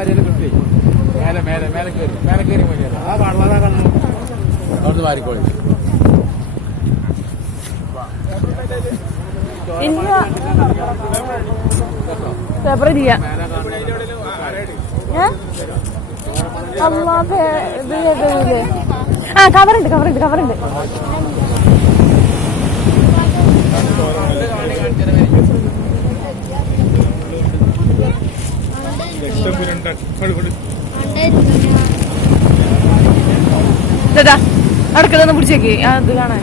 വാരിയാലും ആ ആ കവറുണ്ട് കവറുണ്ട് കവറുണ്ട് ചേട്ടാ അടുക്കളൊന്ന് പിടിച്ചേക്ക് അത് കാണാൻ